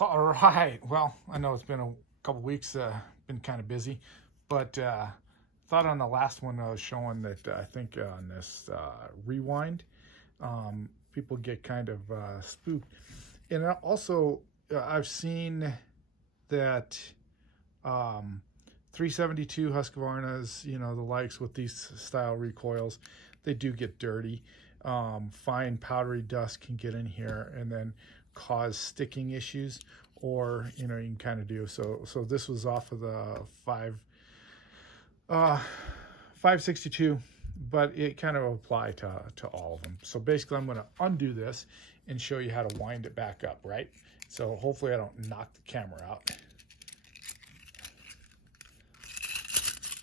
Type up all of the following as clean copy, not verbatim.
All right. Well, I know it's been a couple weeks, been kind of busy, but thought on the last one I was showing that I think on this rewind, people get kind of spooked. And also, I've seen that 372 Husqvarnas, you know, the likes with these style recoils, they do get dirty. Fine powdery dust can get in here and then cause sticking issues, or you know, you can kind of do so this was off of the 562, but it kind of apply to all of them. So basically I'm going to undo this and show you how to wind it back up, right? So hopefully I don't knock the camera out.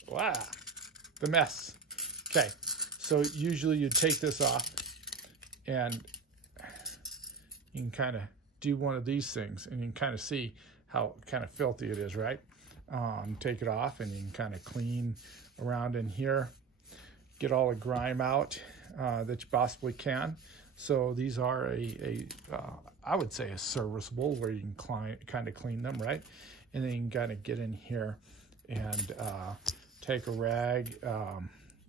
Wow, the mess. Okay, so usually you take this off and you can kind of do one of these things and you can kind of see how kind of filthy it is, right? Take it off and you can kind of clean around in here, get all the grime out that you possibly can. So these are I would say a serviceable, where you can kind of clean them, right? And then you can kind of get in here and take a rag.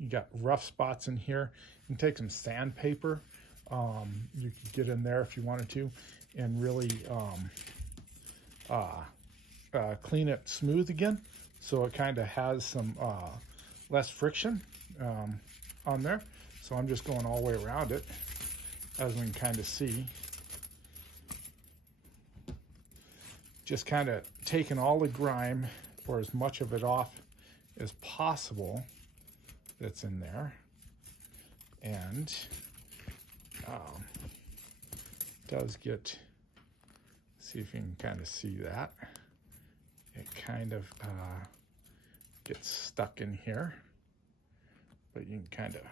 You got rough spots in here. You can take some sandpaper. You could get in there if you wanted to and really clean it smooth again, so it kind of has some less friction on there. So I'm just going all the way around it, as we can kind of see. Just kind of taking all the grime, or as much of it off as possible that's in there. And does get, see if you can kind of see that. It kind of gets stuck in here, but you can kind of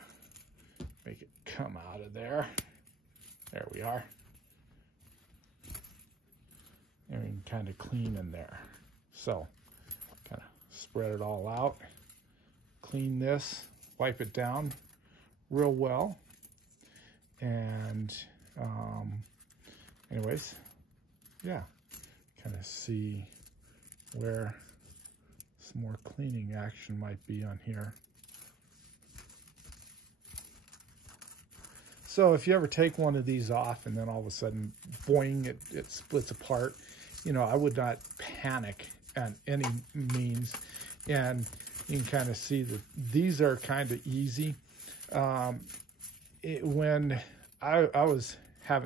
make it come out of there. There we are. And we can kind of clean in there. So kind of spread it all out, clean this, wipe it down real well. And anyways, yeah, kind of see where some more cleaning action might be on here. So if you ever take one of these off and then all of a sudden, boing, it splits apart, you know, I would not panic at any means. And you can kind of see that these are kind of easy. When I was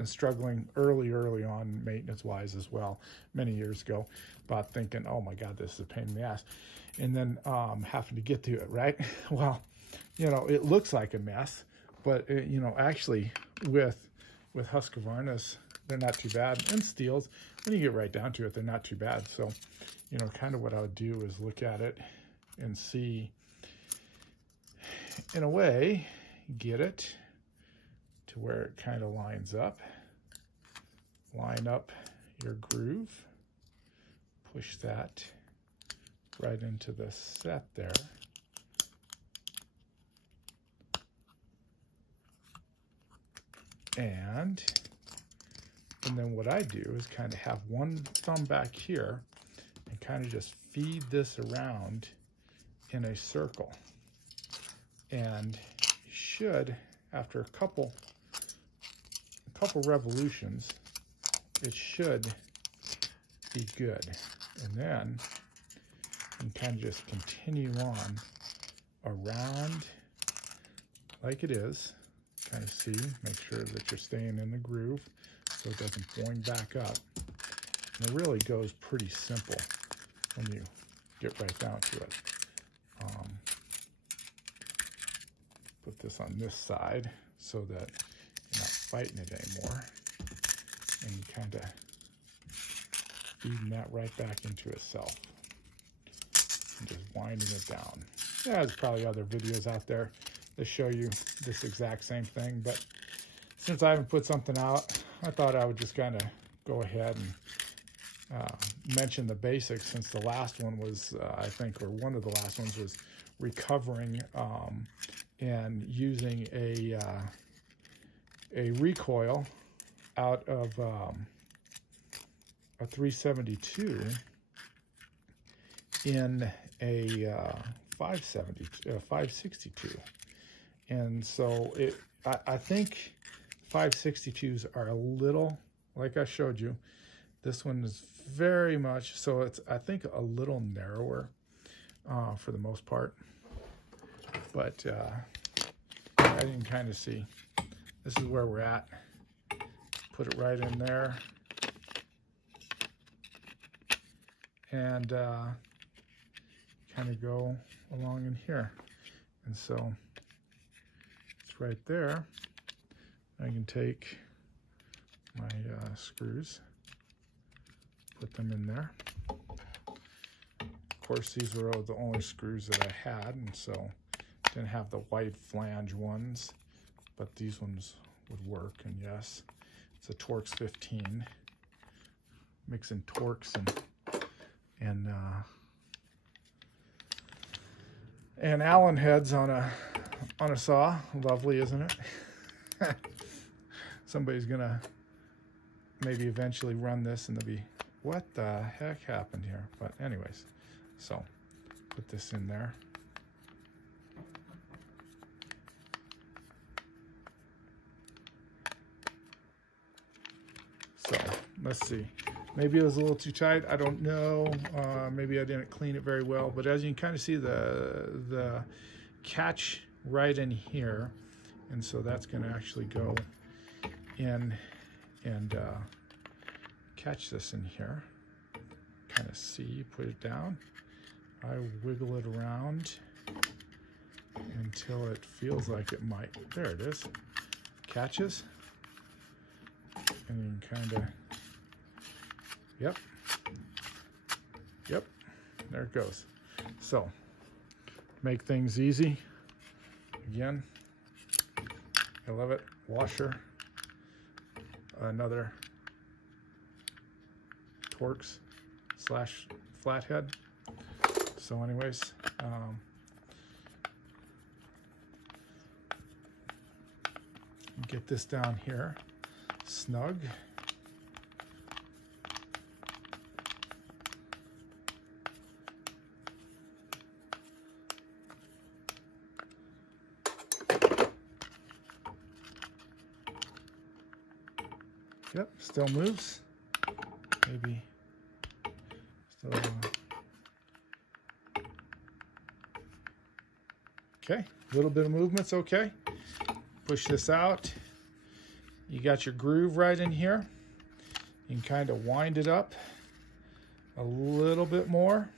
struggling early on maintenance wise as well, many years ago, about thinking, oh my God, this is a pain in the ass. And then having to get to it, right? Well, you know, it looks like a mess, but it, you know, actually with Husqvarnas, they're not too bad. And Steels, when you get right down to it, they're not too bad. So, you know, kind of what I would do is look at it and see, in a way, get it to where it kind of lines up. Line up your groove, push that right into the set there. And then what I do is kind of have one thumb back here and kind of just feed this around in a circle. And you should, after a couple revolutions, it should be good. And then you can kind of just continue on around like it is. Kind of see, make sure that you're staying in the groove so it doesn't boing back up. And it really goes pretty simple when you get right down to it. Put this on this side so that you're not fighting it anymore. And you kind of feeding that right back into itself. And just winding it down. Yeah, there's probably other videos out there that show you this exact same thing, but since I haven't put something out, I thought I would just kind of go ahead and mention the basics, since the last one was, I think, or one of the last ones was recovering and using a recoil out of a 372 in a 562. And so I think 562s are a little, like I showed you, this one is very much, so it's, I think, a little narrower for the most part. But I can kind of see, this is where we're at. Put it right in there. And kind of go along in here. And so it's right there. I can take my screws, put them in there. Of course, these were the only screws that I had, and so didn't have the wide flange ones, but these ones would work. And yes, it's a Torx 15, mixing Torx and Allen heads on a saw. Lovely, isn't it? Somebody's gonna maybe eventually run this and they'll be, what the heck happened here? But anyways, so put this in there. So let's see. Maybe it was a little too tight. I don't know. Maybe I didn't clean it very well. But as you can kind of see, the catch right in here, and so that's going to actually go in and catch this in here. Kind of see. Put it down. I wiggle it around until it feels like it might. There it is. Catches. And you can kind of, yep, there it goes. So, make things easy. Again, I love it. Washer, another Torx / flathead. So anyways, get this down here. Snug. Yep, still moves. Maybe still. Okay, a little bit of movement's okay. Push this out. You got your groove right in here. You can kind of wind it up a little bit more.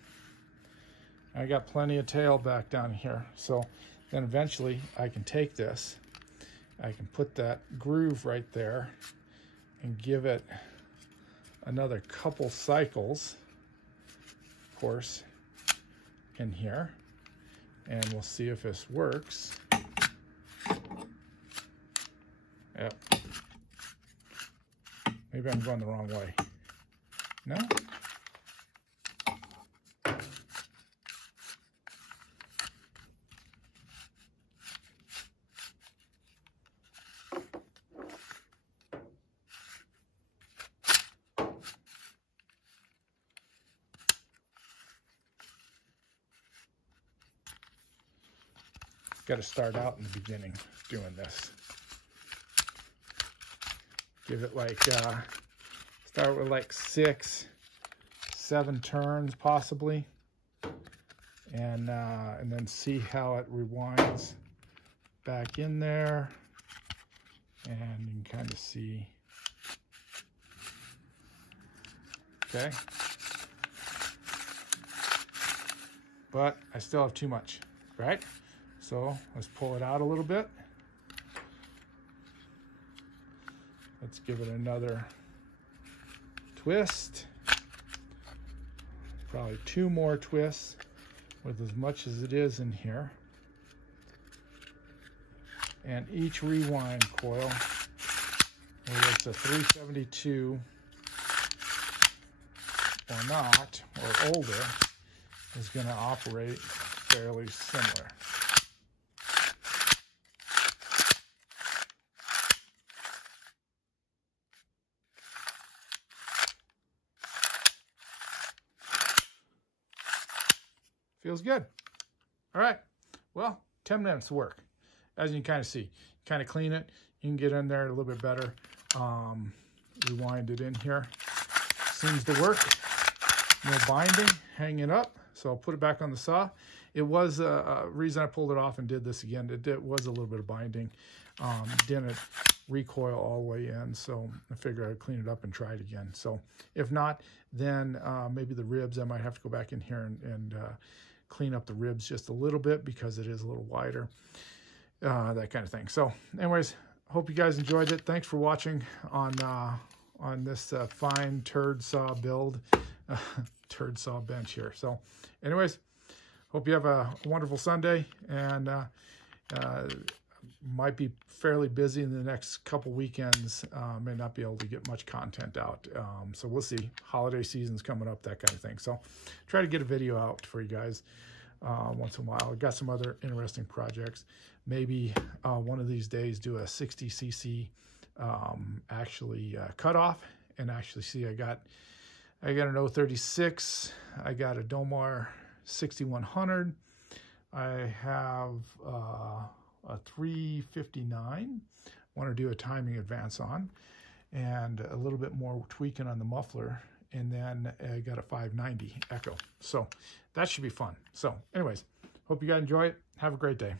I got plenty of tail back down here. So then eventually I can take this, I can put that groove right there and give it another couple cycles, of course, in here. And we'll see if this works. Yep. Maybe I'm going the wrong way. No? Got to start out in the beginning doing this. Give it like, start with like 6, 7 turns possibly, and then see how it rewinds back in there, and you can kind of see. Okay, but I still have too much, right? So let's pull it out a little bit. Let's give it another twist. Probably 2 more twists with as much as it is in here. And each rewind coil, whether it's a 372 or not, or older, is going to operate fairly similar. Feels good. All right. Well, 10 minutes work. As you can kind of see, kind of clean it. You can get in there a little bit better. Rewind it in here. Seems to work. No binding, hang it up. So I'll put it back on the saw. It was a reason I pulled it off and did this again. It was a little bit of binding. Didn't recoil all the way in, so I figured I'd clean it up and try it again. So if not, then maybe the ribs, I might have to go back in here and clean up the ribs just a little bit because it is a little wider, that kind of thing. So anyways, hope you guys enjoyed it. Thanks for watching on this fine turd saw build. Turd saw bench here. So anyways, hope you have a wonderful Sunday, and might be fairly busy in the next couple weekends. May not be able to get much content out. So we'll see. Holiday season's coming up, that kind of thing. So try to get a video out for you guys once in a while. I've got some other interesting projects. Maybe one of these days do a 60cc actually cut off and actually see I got an 036. I got a Domar 6100. I have a 359. Want to do a timing advance on, and a little bit more tweaking on the muffler. And then I got a 590 Echo. So that should be fun. So anyways, hope you guys enjoy it. Have a great day.